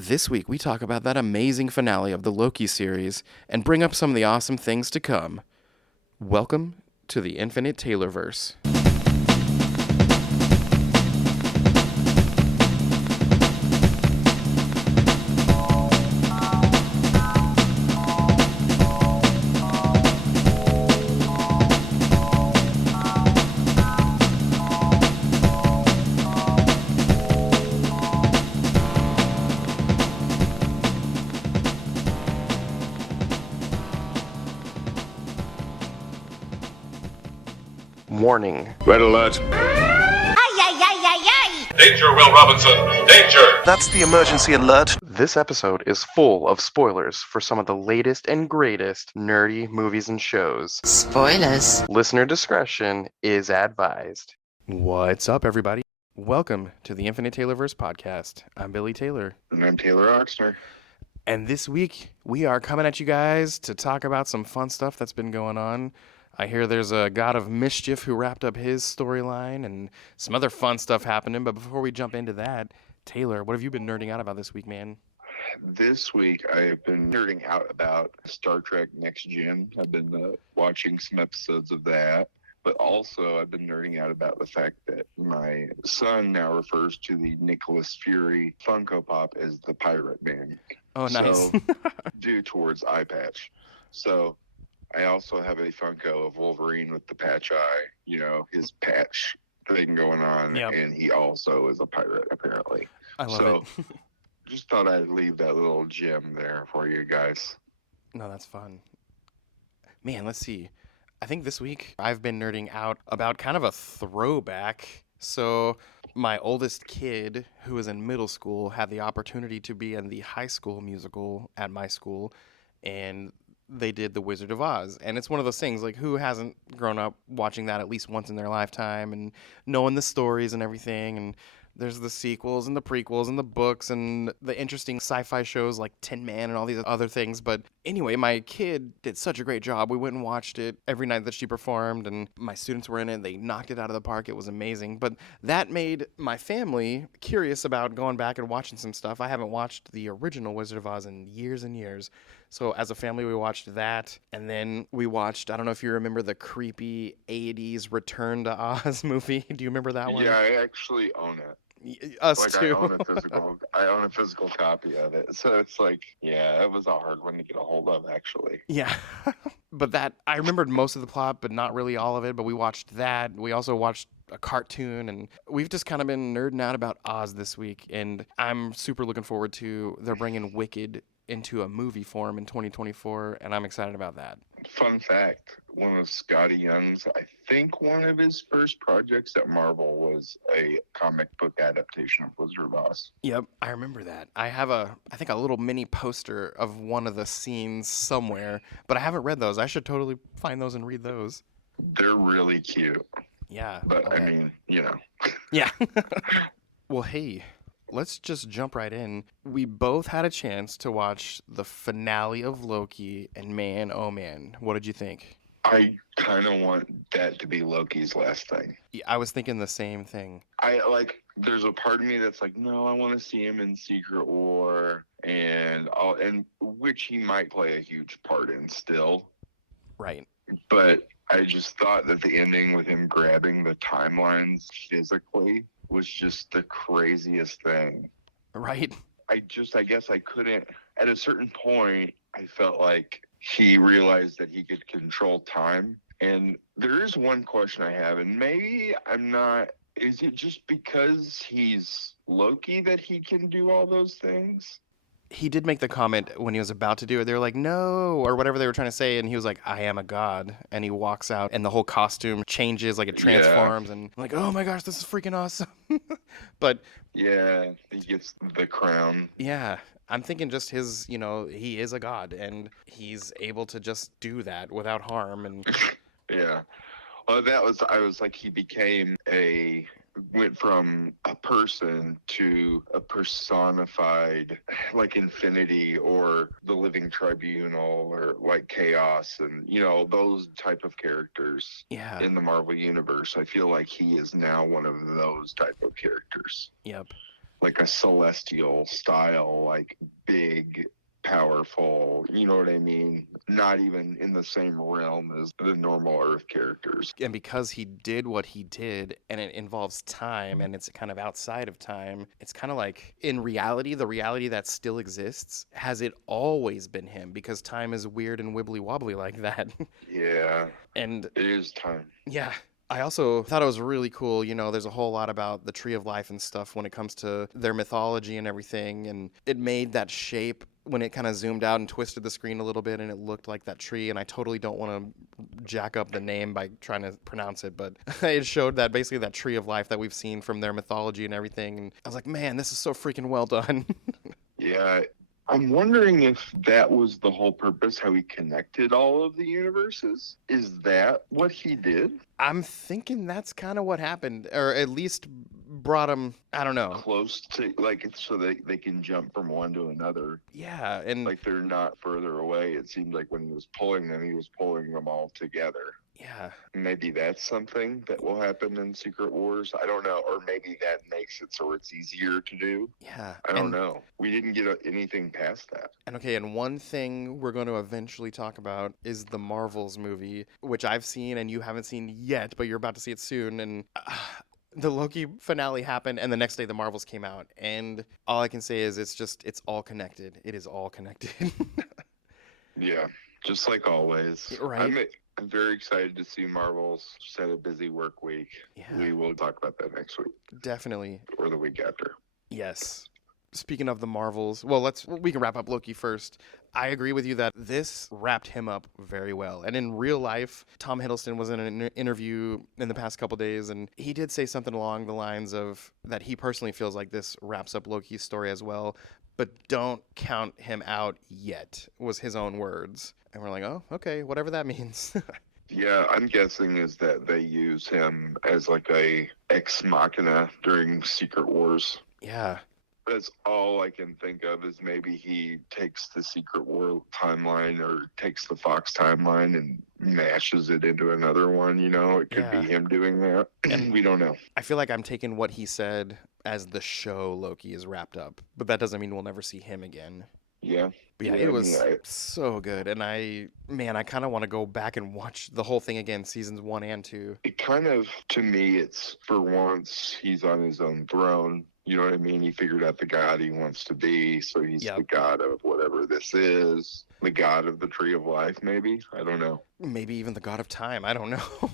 This week, we talk about that amazing finale of the Loki series and bring up some of the awesome things to come. Welcome to the Infinite Taylorverse. Warning. Red alert. Danger, Will Robinson! Danger! That's the emergency alert. This episode is full of spoilers for some of the latest and greatest nerdy movies and shows. Spoilers. Listener discretion is advised. What's up, everybody? Welcome to the Infinite Taylorverse podcast. I'm Billy Taylor. And I'm Taylor Oxner. And this week, we are coming at you guys to talk about some fun stuff that's been going on. I hear there's a God of Mischief who wrapped up his storyline and some other fun stuff happening. But before we jump into that, Taylor, what have you been nerding out about this week, man? This week, I have been nerding out about Star Trek Next Gen. I've been watching some episodes of that. But also, I've been nerding out about the fact that my son now refers to the Nicholas Fury Funko Pop as the Pirate Man. Oh, nice. So, due towards eye patch. So, I also have a Funko of Wolverine with the patch eye, you know, his patch thing going on. Yep. And he also is a pirate, apparently. I love it. Just thought I'd leave that little gem there for you guys. No, that's fun. Man, let's see. I think this week I've been nerding out about kind of a throwback. So my oldest kid, who was in middle school, had the opportunity to be in the high school musical at my school, and they did The Wizard of Oz. And it's one of those things, like, who hasn't grown up watching that at least once in their lifetime and knowing the stories and everything? And there's the sequels and the prequels and the books and the interesting sci-fi shows like Tin Man and all these other things. But anyway, my kid did such a great job. We went and watched it every night that she performed, and my students were in it. They knocked it out of the park. It was amazing. But that made my family curious about going back and watching some stuff. I haven't watched the original Wizard of Oz in years and years. So as a family, we watched that, and then we watched, I don't know if you remember the creepy 80s Return to Oz movie. Do you remember that one? Yeah, I actually own it. Us like, too. I own a physical copy of it. So it's like, yeah, it was a hard one to get a hold of, actually. Yeah. But that, I remembered most of the plot, but not really all of it. But we watched that. We also watched a cartoon, and we've just kind of been nerding out about Oz this week. And I'm super looking forward to, they're bringing Wicked into a movie form in 2024, and I'm excited about that. Fun fact, one of Scotty Young's, I think one of his first projects at Marvel was a comic book adaptation of Wizard of Oz. Yep, I remember that. I have I think a little mini poster of one of the scenes somewhere, but I haven't read those. I should totally find those and read those. They're really cute. Yeah. But, I mean, you know. Yeah. Well, hey, let's just jump right in. We both had a chance to watch the finale of Loki, and man, oh man, what did you think? I kind of want that to be Loki's last thing. Yeah, I was thinking the same thing. There's a part of me that's like, no, I want to see him in Secret War, and which he might play a huge part in still. Right. But I just thought that the ending with him grabbing the timelines physically was just the craziest thing. Right. I guess I couldn't, at a certain point, I felt like he realized that he could control time. And there is one question I have, and maybe I'm not, is it just because he's Loki that he can do all those things? He did make the comment when he was about to do it. They were like, no, or whatever they were trying to say. And he was like, I am a god. And he walks out and the whole costume changes, like it transforms. Yeah. And I'm like, oh my gosh, this is freaking awesome. But yeah, he gets the crown. Yeah. I'm thinking just his, he is a god and he's able to just do that without harm. And yeah. Well, I was like, he went from a person to a personified, like Infinity or the Living Tribunal or like Chaos and, those type of characters in the Marvel Universe. I feel like he is now one of those type of characters. Yep. like a celestial style, like big, powerful, you know what I mean? Not even in the same realm as the normal Earth characters. And because he did what he did, and it involves time, and it's kind of outside of time, it's kind of like, in reality, the reality that still exists, has it always been him? Because time is weird and wibbly wobbly like that. Yeah, And it is time. yeah, I also thought it was really cool. You know, there's a whole lot about the Tree of Life and stuff when it comes to their mythology and everything. And it made that shape when it kind of zoomed out and twisted the screen a little bit and it looked like that tree. And I totally don't want to jack up the name by trying to pronounce it, but it showed that basically that Tree of Life that we've seen from their mythology and everything. And I was like, man, this is so freaking well done. Yeah, I'm wondering if that was the whole purpose, how he connected all of the universes. Is that what he did? I'm thinking that's kind of what happened, or at least brought him, I don't know. Close to, like, so they can jump from one to another. Yeah, and Like, they're not further away. It seemed like when he was pulling them all together. yeah. Maybe that's something that will happen in Secret Wars. I don't know. Or maybe that makes it so it's easier to do. Yeah. I don't know. We didn't get anything past that. And okay, and one thing we're going to eventually talk about is the Marvels movie, which I've seen and you haven't seen yet, but you're about to see it soon. And the Loki finale happened, and the next day the Marvels came out. And all I can say is it's all connected. It is all connected. Yeah, just like always. Right. I'm very excited to see Marvels. Just had a busy work week. Yeah. We will talk about that next week Definitely. or the week after. Yes. Speaking of the Marvels, well, we can wrap up Loki first. I agree with you that this wrapped him up very well. And in real life, Tom Hiddleston was in an interview in the past couple days, and he did say something along the lines of that he personally feels like this wraps up Loki's story as well, but don't count him out yet, was his own words. And we're like, oh, okay, whatever that means. Yeah, I'm guessing is that they use him as like a ex machina during Secret Wars. Yeah. That's all I can think of is maybe he takes the Secret War timeline or takes the Fox timeline and mashes it into another one, you know? It could be him doing that. And we don't know. I feel like I'm taking what he said as the show Loki is wrapped up, but that doesn't mean we'll never see him again. Yeah. But yeah, it was so good. And I kind of want to go back and watch the whole thing again, seasons 1 and 2. It kind of, to me, it's for once he's on his own throne. You know what I mean? He figured out the god he wants to be, so he's the god of whatever this is. The god of the Tree of Life, maybe? I don't know. Maybe even the god of time. I don't know.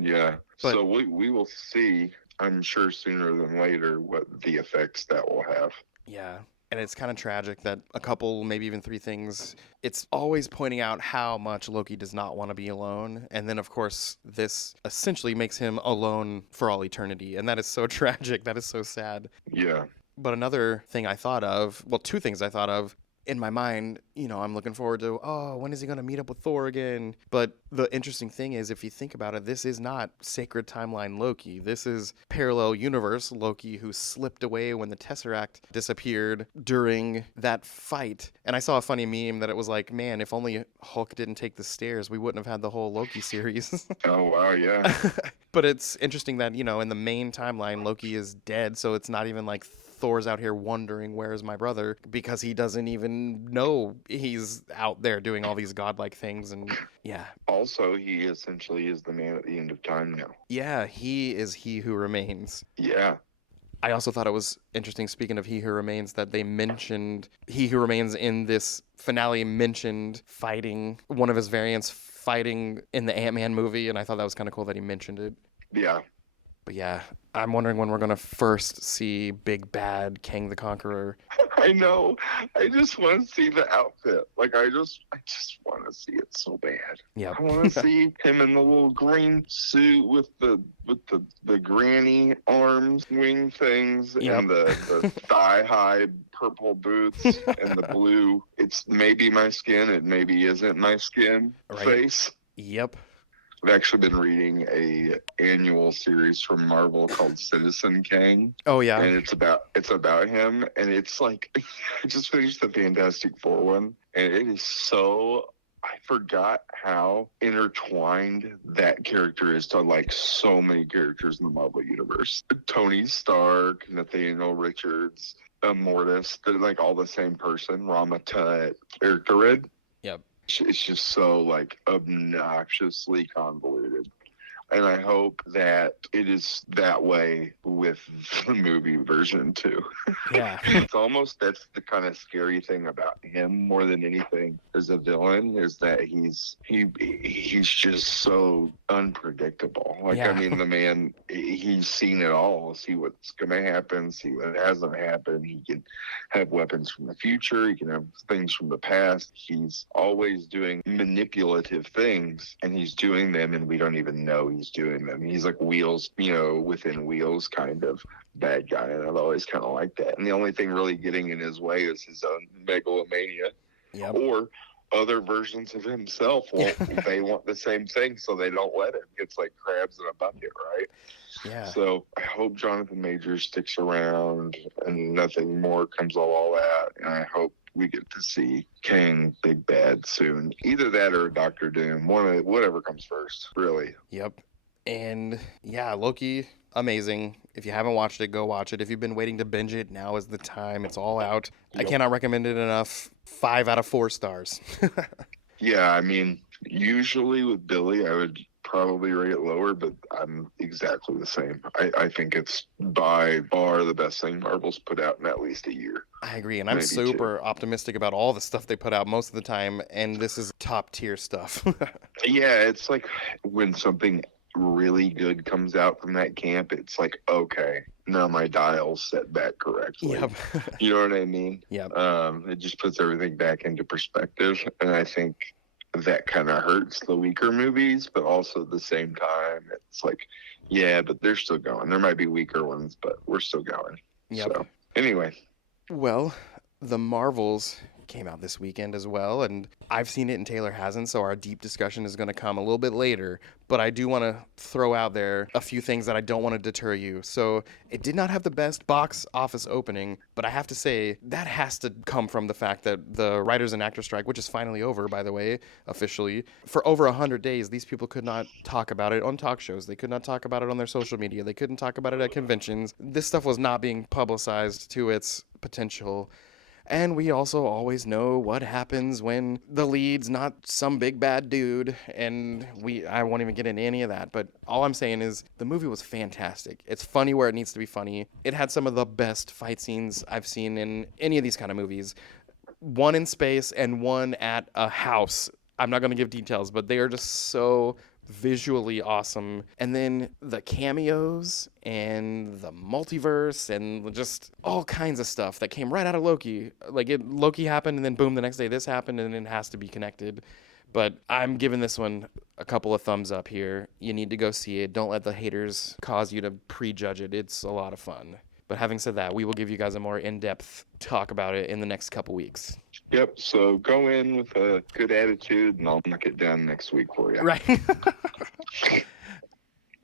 Yeah. But, so we will see, I'm sure sooner than later, what the effects that will have. Yeah. And it's kind of tragic that a couple, maybe even 3 things, it's always pointing out how much Loki does not want to be alone. And then, of course, this essentially makes him alone for all eternity. And that is so tragic. That is so sad. Yeah. But another thing I thought of, well, 2 things I thought of. In my mind, you know, I'm looking forward to, when is he going to meet up with Thor again? But the interesting thing is, if you think about it, this is not Sacred Timeline Loki. This is parallel universe Loki who slipped away when the Tesseract disappeared during that fight. And I saw a funny meme that it was like, man, if only Hulk didn't take the stairs, we wouldn't have had the whole Loki series. Oh, wow, yeah. But it's interesting that, you know, in the main timeline, Loki is dead, so it's not even like Thor's out here wondering where's my brother, because he doesn't even know he's out there doing all these godlike things. And yeah. Also, he essentially is the man at the end of time now. Yeah, he is he who remains. Yeah. I also thought it was interesting, speaking of He Who Remains, that they mentioned He Who Remains in this finale, mentioned fighting, one of his variants fighting in the Ant-Man movie, and I thought that was kind of cool that he mentioned it. Yeah. But yeah, I'm wondering when we're going to first see Big Bad Kang the Conqueror. I know. I just want to see the outfit. Like, I just want to see it so bad. Yeah. I want to see him in the little green suit with the granny arms, wing things, and the thigh-high purple boots and the blue. It's maybe my skin, it maybe isn't my skin face. Yep. I've actually been reading a annual series from Marvel called Citizen Kang. Oh yeah. And it's about him, and it's like I just finished the Fantastic Four one, and it is so, I forgot how intertwined that character is to like so many characters in the Marvel universe. Tony Stark, Nathaniel Richards, Immortus, they're like all the same person. Rama Tut, Eric the Red. Yep. It's just so like obnoxiously convoluted. And I hope that it is that way with the movie version too. Yeah. It's almost, that's the kind of scary thing about him more than anything as a villain, is that he's just so unpredictable. Like, Yeah. I mean, the man, he's seen it all. See what's going to happen, see what hasn't happened. He can have weapons from the future. He can have things from the past. He's always doing manipulative things, and he's doing them, and we don't even know he's doing them. He's like Wheels, within Wheels kind of bad guy, and I've always kind of liked that. And the only thing really getting in his way is his own megalomania. Yep. Or other versions of himself. Well, they want the same thing, so they don't let him. It's like crabs in a bucket, right? Yeah. So I hope Jonathan Majors sticks around and nothing more comes of all that. And I hope we get to see Kang Big Bad soon. Either that or Doctor Doom. Whatever comes first, really. Yep. And yeah, Loki, amazing. If you haven't watched it, go watch it. If you've been waiting to binge it, now is the time. It's all out. I Yep. cannot recommend it enough. 5 out of 4 stars. Yeah, I mean, usually with Billy, I would probably rate it lower, but I'm exactly the same. I think it's by far the best thing Marvel's put out in at least a year. I agree, and I'm Maybe super optimistic about all the stuff they put out most of the time, and this is top tier stuff. Yeah, it's like when something really good comes out from that camp, it's like, okay, now my dial's set back correctly. Yep. You know what I mean? Yep. It just puts everything back into perspective, and I think that kind of hurts the weaker movies, but also at the same time, it's like, yeah, but they're still going. There might be weaker ones, but we're still going. Yep. So, anyway. Well, the Marvels came out this weekend as well, and I've seen it and Taylor hasn't, so our deep discussion is going to come a little bit later, but I do want to throw out there a few things that I don't want to deter you. So it did not have the best box office opening, but I have to say that has to come from the fact that the writers and actors strike, which is finally over, by the way, officially, for over 100 days, these people could not talk about it on talk shows. They could not talk about it on their social media. They couldn't talk about it at conventions. This stuff was not being publicized to its potential. And we also always know what happens when the lead's not some big bad dude, and I won't even get into any of that, but all I'm saying is the movie was fantastic. It's funny where it needs to be funny. It had some of the best fight scenes I've seen in any of these kind of movies. One in space and one at a house. I'm not going to give details, but they are just so visually awesome. And then the cameos and the multiverse and just all kinds of stuff that came right out of Loki. Like Loki happened and then boom, the next day this happened and it has to be connected. But I'm giving this one a couple of thumbs up here. You need to go see it. Don't let the haters cause you to prejudge it. It's a lot of fun. But having said that, we will give you guys a more in-depth talk about it in the next couple weeks. Yep, so go in with a good attitude, and I'll knock it down next week for you. Right.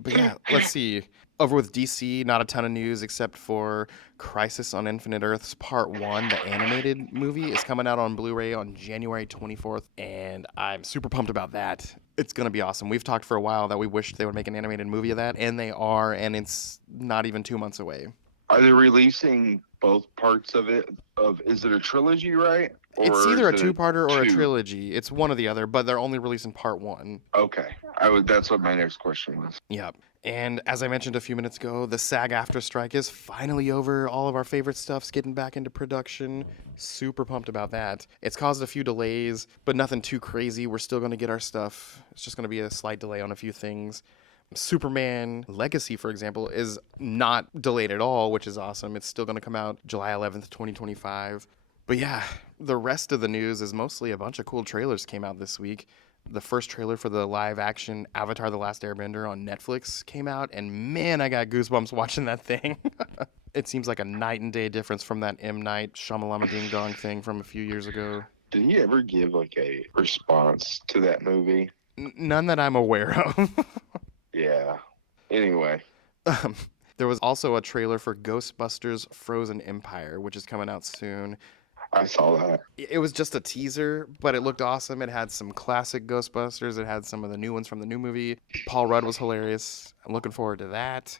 But yeah, let's see. Over with DC, not a ton of news except for Crisis on Infinite Earths Part 1, the animated movie, is coming out on Blu-ray on January 24th, and I'm super pumped about that. It's going to be awesome. We've talked for a while that we wished they would make an animated movie of that, and they are, and it's not even 2 months away. Are they releasing both parts of it? Is it a trilogy, right? It's either a two-parter or a trilogy. It's one or the other, but they're only releasing part 1. Okay. That's what my next question was. Yep. And as I mentioned a few minutes ago, the SAG-AFTRA strike is finally over. All of our favorite stuff's getting back into production. Super pumped about that. It's caused a few delays, but nothing too crazy. We're still going to get our stuff. It's just going to be a slight delay on a few things. Superman Legacy, for example, is not delayed at all, which is awesome. It's still going to come out July 11th, 2025. But yeah, the rest of the news is mostly a bunch of cool trailers came out this week. The first trailer for the live-action Avatar: The Last Airbender on Netflix came out, and man, I got goosebumps watching that thing. It seems like a night and day difference from that M. Night Shyamalama Ding Dong thing from a few years ago. Did he ever give like a response to that movie? None that I'm aware of. Yeah. Anyway. There was also a trailer for Ghostbusters Frozen Empire, which is coming out soon. I saw that. It was just a teaser, but it looked awesome. It had some classic Ghostbusters. It had some of the new ones from the new movie. Paul Rudd was hilarious. I'm looking forward to that.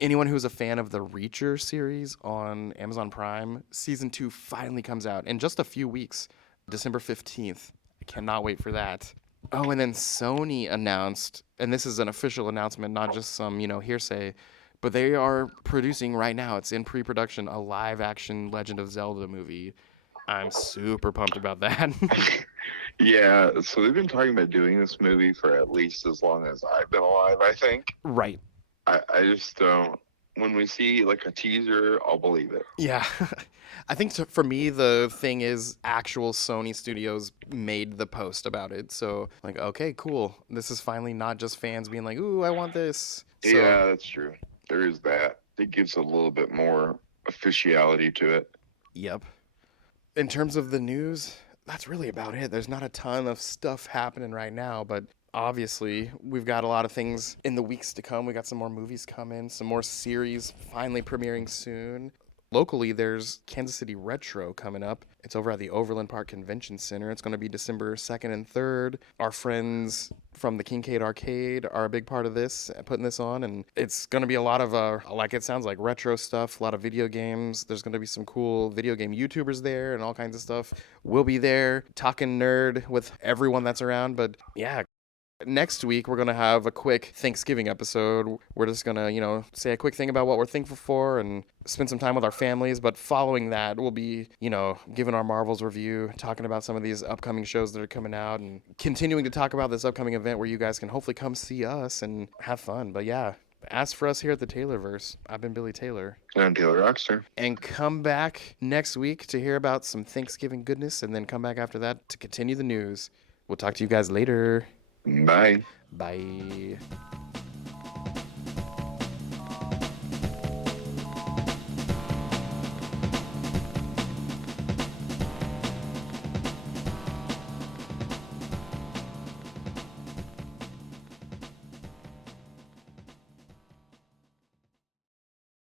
Anyone who's a fan of the Reacher series on Amazon Prime, season 2 finally comes out in just a few weeks, December 15th. I cannot wait for that. Oh, and then Sony announced, and this is an official announcement, not just some, hearsay, but they are producing right now, it's in pre-production, a live-action Legend of Zelda movie. I'm super pumped about that. Yeah, so they've been talking about doing this movie for at least as long as I've been alive, I think. Right. I just don't. When we see like a teaser, I'll believe it. Yeah. I think for me, the thing is actual Sony Studios made the post about it. So, like, okay, cool. This is finally not just fans being like, ooh, I want this. So, Yeah, that's true. There is that. It gives a little bit more officiality to it. Yep. In terms of the news, that's really about it. There's not a ton of stuff happening right now, but obviously we've got a lot of things in the weeks to come. We got some more movies coming, some more series finally premiering soon. Locally, there's Kansas City Retro coming up. It's over at the Overland Park Convention Center. It's going to be December 2nd and 3rd. Our friends from the Kincaid Arcade are a big part of this, putting this on. And it's going to be a lot of, like it sounds like, retro stuff, a lot of video games. There's going to be some cool video game YouTubers there and all kinds of stuff. We'll be there talking nerd with everyone that's around. But yeah. Next week, we're going to have a quick Thanksgiving episode. We're just going to, say a quick thing about what we're thankful for and spend some time with our families. But following that, we'll be, giving our Marvels review, talking about some of these upcoming shows that are coming out, and continuing to talk about this upcoming event where you guys can hopefully come see us and have fun. But yeah, ask for us here at the Taylorverse. I've been Billy Taylor. And I'm Taylor Rockster. And come back next week to hear about some Thanksgiving goodness, and then come back after that to continue the news. We'll talk to you guys later. Bye. Bye.